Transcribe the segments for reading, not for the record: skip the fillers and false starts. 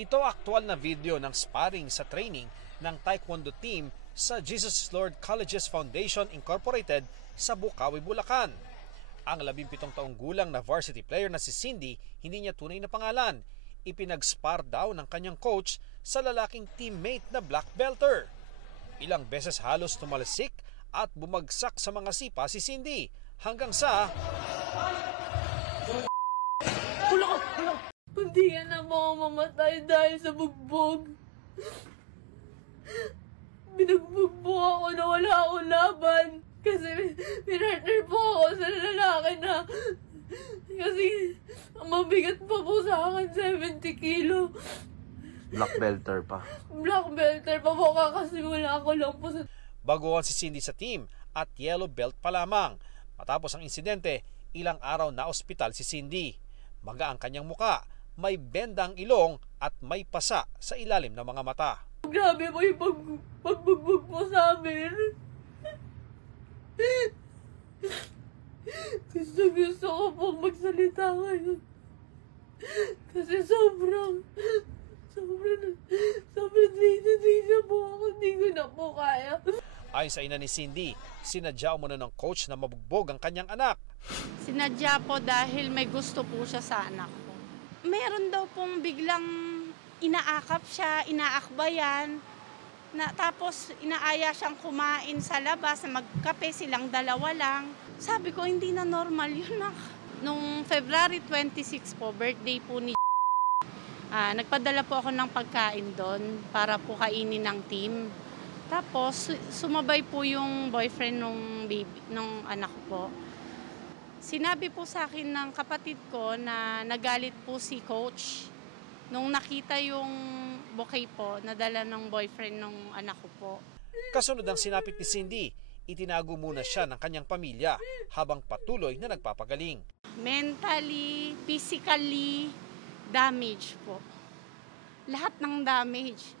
Ito aktual na video ng sparring sa training ng Taekwondo team sa Jesus Lord Colleges Foundation Incorporated sa Bukawi, Bulacan. Ang 17 taong gulang na varsity player na si Cindy, hindi niya tunay na pangalan. Ipinag-spar daw ng kanyang coach sa lalaking teammate na black belter. Ilang beses halos tumalsik at bumagsak sa mga sipa si Cindy hanggang sa Hindi ka na mamamatay dahil sa bugbog. Binugbog po ako na wala akong laban. Kasi pinartner po ako sa lalaki na kasi ang mabigat pa po sa akin, 70 kilo. Black belter pa. Black belter pa po, kakasimula ko lang po sa... Baguhan si Cindy sa team at yellow belt pa lamang. Matapos ang insidente, ilang araw na ospital si Cindy. Maga ang kanyang muka, may bendang ilong at may pasa sa ilalim ng mga mata. Grabe po yung pagbugbog po sa amin. Gusto ko pong magsalita ngayon. Kasi sobrang linya po ako. Hindi ko na po kaya. Ayon sa ina ni Cindy, sinadya umano ng coach na mabugbog ang kanyang anak. Sinadya po dahil may gusto po siya sa anak ko. Meron daw pong biglang inaakap siya, inaakbayan, tapos inaaya siyang kumain sa labas, na magkape silang dalawa lang. Sabi ko, hindi na normal yun. Nung February 26 po, birthday po ni nagpadala po ako ng pagkain doon para po kainin ng team. Tapos sumabay po yung boyfriend nung anak ko po. Sinabi po sa akin ng kapatid ko na nagalit po si coach nung nakita yung bouquet po na dala ng boyfriend ng anak ko po. Kasunod ng sinapit ni Cindy, itinago muna siya ng kanyang pamilya habang patuloy na nagpapagaling. Mentally, physically, damage po. Lahat ng damage.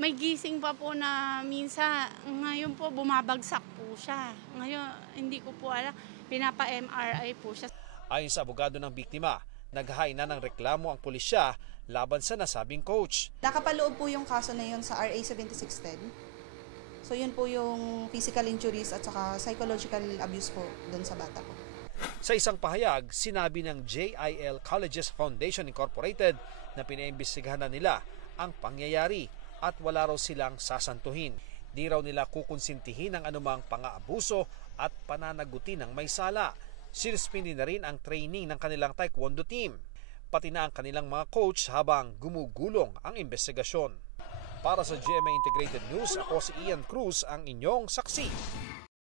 May gising pa po na minsan, ngayon po bumabagsak po siya. Ngayon, hindi ko po alam, pinapa-MRI po siya. Ayon sa abogado ng biktima, naghain na ng reklamo ang pulisya laban sa nasabing coach. Nakapaloob po yung kaso na yun sa RA 7610. So yun po yung physical injuries at saka psychological abuse po doon sa bata po. Sa isang pahayag, sinabi ng JIL Colleges Foundation Incorporated na pinaimbestigahan na nila ang pangyayari at wala raw silang sasantuhin. Di raw nila kukonsintihin ang anumang pang-aabuso at pananaguti ng may sala. Sinuspindi na rin ang training ng kanilang taekwondo team, pati na ang kanilang mga coach habang gumugulong ang investigasyon. Para sa GMA Integrated News, ako si Ian Cruz, ang inyong saksi.